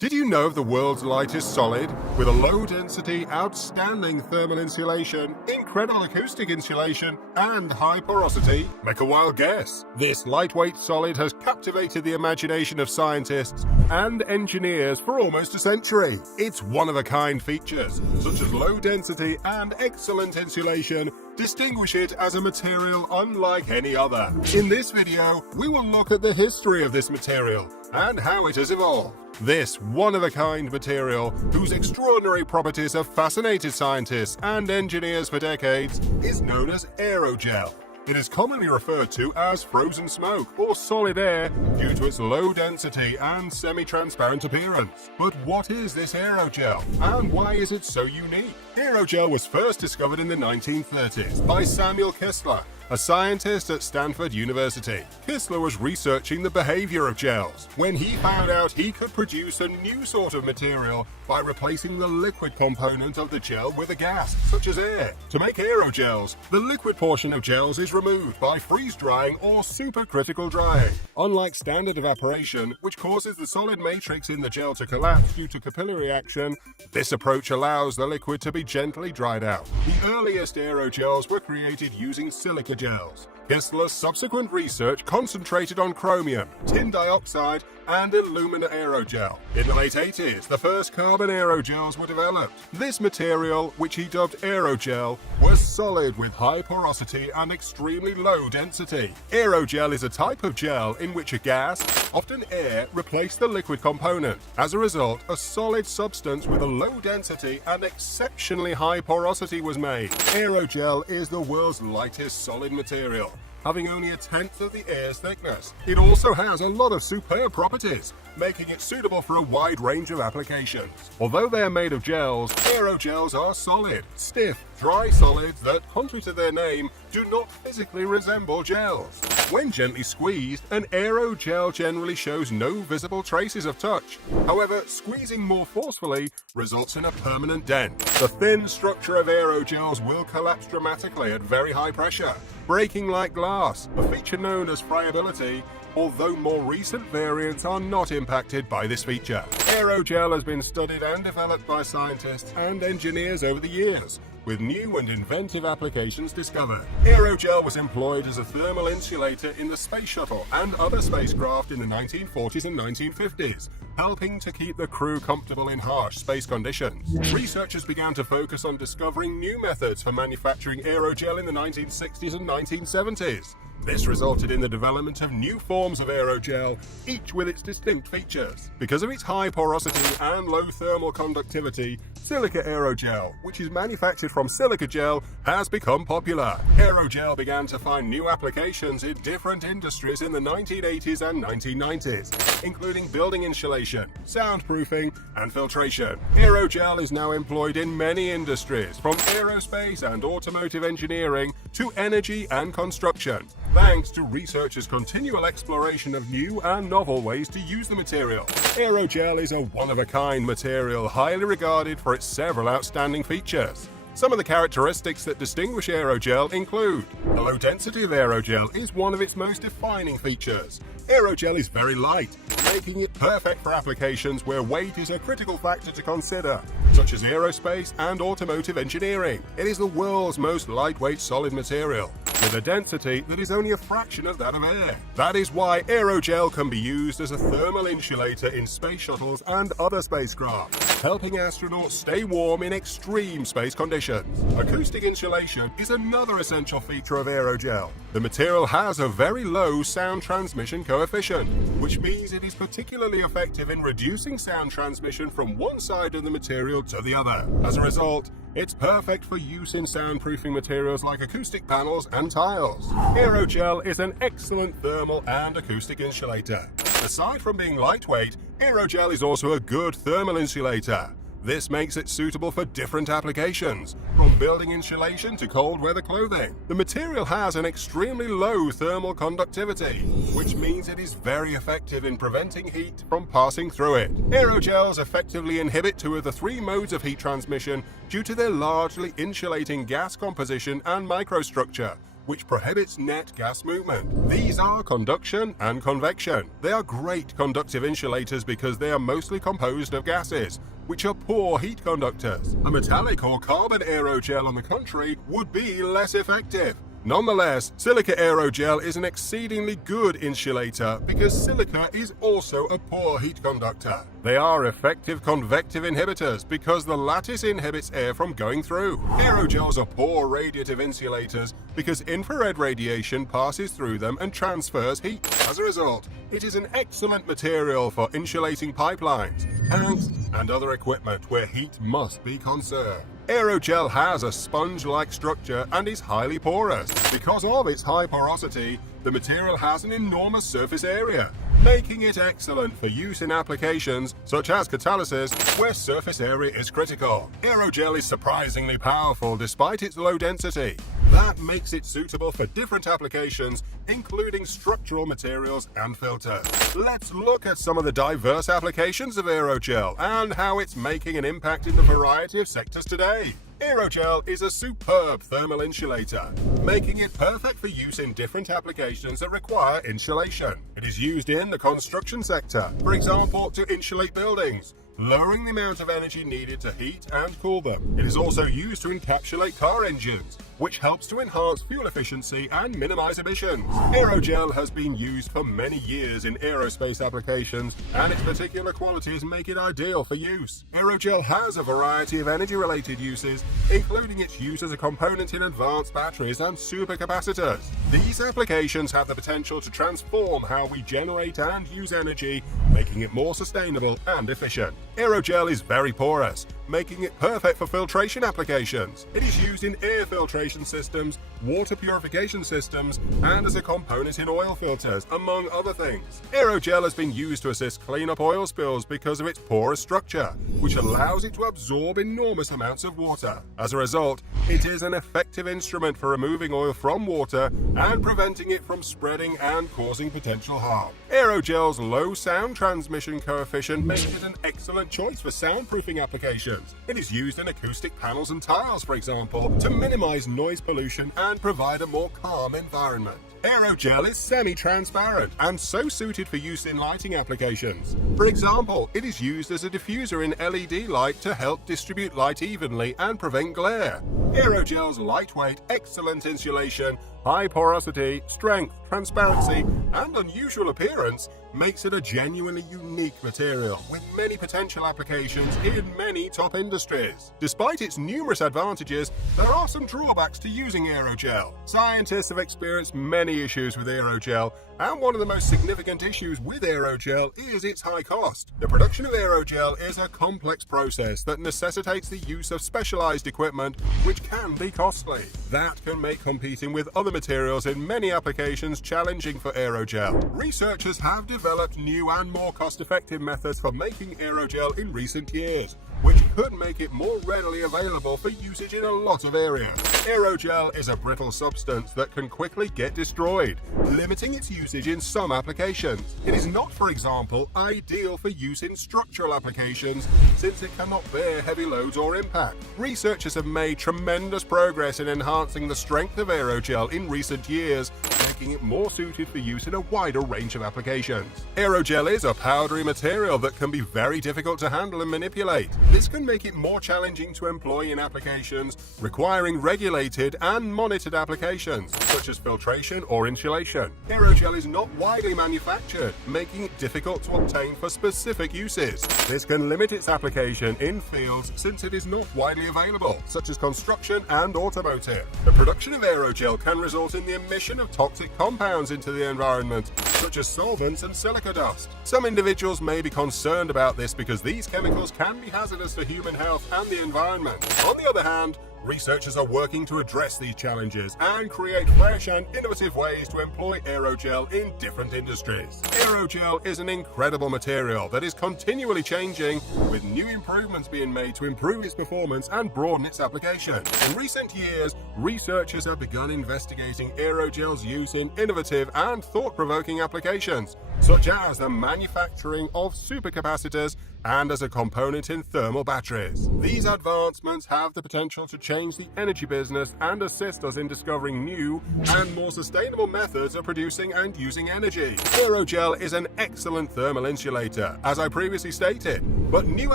Did you know the world's lightest solid, with a low-density, outstanding thermal insulation, incredible acoustic insulation, and high porosity? Make a wild guess. This lightweight solid has captivated the imagination of scientists and engineers for almost a century. Its one-of-a-kind features, such as low density and excellent insulation, distinguish it as a material unlike any other. In this video, we will look at the history of this material and how it has evolved. This one-of-a-kind material, whose extraordinary properties have fascinated scientists and engineers for decades, is known as aerogel. It is commonly referred to as frozen smoke or solid air due to its low density and semi-transparent appearance. But what is this aerogel, and why is it so unique? Aerogel was first discovered in the 1930s by Samuel Kistler, a scientist at Stanford University. Kistler was researching the behavior of gels when he found out he could produce a new sort of material by replacing the liquid component of the gel with a gas, such as air. To make aerogels, the liquid portion of gels is removed by freeze-drying or supercritical drying. Unlike standard evaporation, which causes the solid matrix in the gel to collapse due to capillary action, this approach allows the liquid to be gently dried out. The earliest aerogels were created using silica gels. Kistler's subsequent research concentrated on chromium, tin dioxide, and alumina aerogel. In the late 80s, the first carbon aerogels were developed. This material, which he dubbed aerogel, was solid with high porosity and extremely low density. Aerogel is a type of gel in which a gas, often air, replaced the liquid component. As a result, a solid substance with a low density and exceptionally high porosity was made. Aerogel is the world's lightest solid material, having only 1/10 of the air's thickness. It also has a lot of superb properties, making it suitable for a wide range of applications. Although they are made of gels, aerogels are solid, stiff, dry solids that, contrary to their name, do not physically resemble gels. When gently squeezed, an aerogel generally shows no visible traces of touch. However, squeezing more forcefully results in a permanent dent. The thin structure of aerogels will collapse dramatically at very high pressure, breaking like glass, a feature known as friability, although more recent variants are not impacted by this feature. Aerogel has been studied and developed by scientists and engineers over the years, with new and inventive applications discovered. Aerogel was employed as a thermal insulator in the space shuttle and other spacecraft in the 1940s and 1950s, helping to keep the crew comfortable in harsh space conditions. Researchers began to focus on discovering new methods for manufacturing aerogel in the 1960s and 1970s. This resulted in the development of new forms of aerogel, each with its distinct features. Because of its high porosity and low thermal conductivity, silica aerogel, which is manufactured from silica gel, has become popular. Aerogel began to find new applications in different industries in the 1980s and 1990s, including building insulation, soundproofing, and filtration. Aerogel is now employed in many industries, from aerospace and automotive engineering to energy and construction, thanks to researchers' continual exploration of new and novel ways to use the material. Aerogel is a one-of-a-kind material highly regarded for its several outstanding features. Some of the characteristics that distinguish aerogel include: the low density of aerogel is one of its most defining features. Aerogel is very light, making it perfect for applications where weight is a critical factor to consider, such as aerospace and automotive engineering. It is the world's most lightweight solid material, with a density that is only a fraction of that of air. That is why aerogel can be used as a thermal insulator in space shuttles and other spacecraft, helping astronauts stay warm in extreme space conditions. Acoustic insulation is another essential feature of aerogel. The material has a very low sound transmission coefficient, which means it is particularly effective in reducing sound transmission from one side of the material to the other. As a result, it's perfect for use in soundproofing materials like acoustic panels and tiles. Aerogel is an excellent thermal and acoustic insulator. Aside from being lightweight, aerogel is also a good thermal insulator. This makes it suitable for different applications, from building insulation to cold weather clothing. The material has an extremely low thermal conductivity, which means it is very effective in preventing heat from passing through it. Aerogels effectively inhibit 2 of the 3 modes of heat transmission due to their largely insulating gas composition and microstructure, which prohibits net gas movement. These are conduction and convection. They are great conductive insulators because they are mostly composed of gases, which are poor heat conductors. A metallic or carbon aerogel, on the contrary, would be less effective. Nonetheless, silica aerogel is an exceedingly good insulator because silica is also a poor heat conductor. They are effective convective inhibitors because the lattice inhibits air from going through. Aerogels are poor radiative insulators because infrared radiation passes through them and transfers heat. As a result, it is an excellent material for insulating pipelines, tanks, and other equipment where heat must be conserved. Aerogel has a sponge-like structure and is highly porous. Because of its high porosity, the material has an enormous surface area, making it excellent for use in applications such as catalysis, where surface area is critical. Aerogel is surprisingly powerful despite its low density. That makes it suitable for different applications, including structural materials and filters. Let's look at some of the diverse applications of aerogel and how it's making an impact in the variety of sectors today. Aerogel is a superb thermal insulator, making it perfect for use in different applications that require insulation. It is used in the construction sector, for example, to insulate buildings, lowering the amount of energy needed to heat and cool them. It is also used to encapsulate car engines, which helps to enhance fuel efficiency and minimize emissions. Aerogel has been used for many years in aerospace applications, and its particular qualities make it ideal for use. Aerogel has a variety of energy-related uses, including its use as a component in advanced batteries and supercapacitors. These applications have the potential to transform how we generate and use energy, making it more sustainable and efficient. Aerogel is very porous, making it perfect for filtration applications. It is used in air filtration systems, water purification systems, and as a component in oil filters, among other things. Aerogel has been used to assist clean up oil spills because of its porous structure, which allows it to absorb enormous amounts of water. As a result, it is an effective instrument for removing oil from water and preventing it from spreading and causing potential harm. Aerogel's low sound transmission coefficient makes it an excellent choice for soundproofing applications. It is used in acoustic panels and tiles, for example, to minimize noise pollution and provide a more calm environment. Aerogel is semi-transparent and so suited for use in lighting applications. For example, it is used as a diffuser in LED light to help distribute light evenly and prevent glare. Aerogel's lightweight, excellent insulation, high porosity, strength, transparency, and unusual appearance makes it a genuinely unique material with many potential applications in many top industries. Despite its numerous advantages, there are some drawbacks to using aerogel. Scientists have experienced many issues with aerogel, and one of the most significant issues with aerogel is its high cost. The production of aerogel is a complex process that necessitates the use of specialized equipment, which can be costly. That can make competing with other materials in many applications challenging for aerogel. Researchers have developed new and more cost-effective methods for making aerogel in recent years, which could make it more readily available for usage in a lot of areas. Aerogel is a brittle substance that can quickly get destroyed, limiting its usage in some applications. It is not, for example, ideal for use in structural applications since it cannot bear heavy loads or impact. Researchers have made tremendous progress in enhancing the strength of aerogel in recent years, making it more suited for use in a wider range of applications. Aerogel is a powdery material that can be very difficult to handle and manipulate. This can make it more challenging to employ in applications requiring regulated and monitored applications, such as filtration or insulation. Aerogel is not widely manufactured, making it difficult to obtain for specific uses. This can limit its application in fields since it is not widely available, such as construction and automotive. The production of aerogel can result in the emission of toxic compounds into the environment, such as solvents and silica dust. Some individuals may be concerned about this because these chemicals can be hazardous for human health and the environment. On the other hand, researchers are working to address these challenges and create fresh and innovative ways to employ aerogel in different industries. Aerogel is an incredible material that is continually changing, with new improvements being made to improve its performance and broaden its application. In recent years, researchers have begun investigating aerogel's use in innovative and thought-provoking applications, such as the manufacturing of supercapacitors and as a component in thermal batteries. These advancements have the potential to change the energy business and assist us in discovering new and more sustainable methods of producing and using energy. Aerogel is an excellent thermal insulator, as I previously stated, but new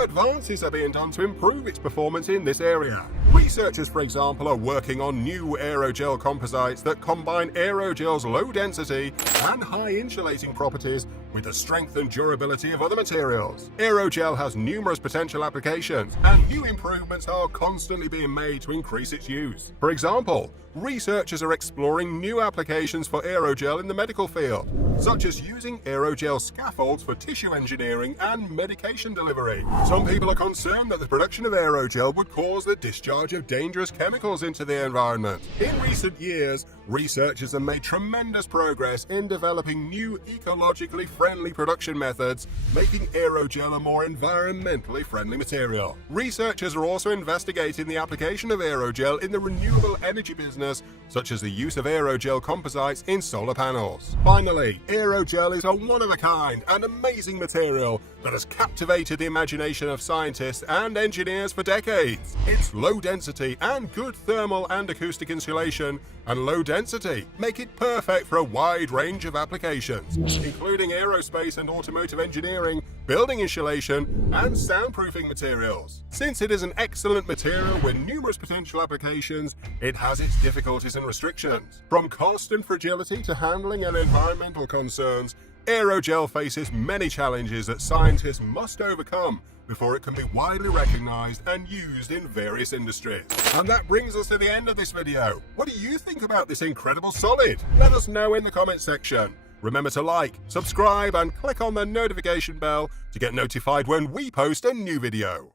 advances are being done to improve its performance in this area. Researchers, for example, are working on new aerogel composites that combine aerogel's low density and high insulating properties with the strength and durability of other materials. Aerogel has numerous potential applications, and new improvements are constantly being made to increase its use. For example, researchers are exploring new applications for aerogel in the medical field, such as using aerogel scaffolds for tissue engineering and medication delivery. Some people are concerned that the production of aerogel would cause the discharge of dangerous chemicals into the environment. In recent years, researchers have made tremendous progress in developing new ecologically friendly production methods, making aerogel a more environmentally friendly material. Researchers are also investigating the application of aerogel in the renewable energy business, such as the use of aerogel composites in solar panels. Finally, aerogel is a one-of-a-kind and amazing material that has captivated the imagination of scientists and engineers for decades. Its low density and good thermal and acoustic insulation and low density make it perfect for a wide range of applications, including aerospace and automotive engineering, building insulation, and soundproofing materials. Since it is an excellent material with numerous potential applications, it has its difficulties and restrictions. From cost and fragility to handling and environmental concerns, aerogel faces many challenges that scientists must overcome before it can be widely recognized and used in various industries. And that brings us to the end of this video. What do you think about this incredible solid? Let us know in the comment section. Remember to like, subscribe, and click on the notification bell to get notified when we post a new video.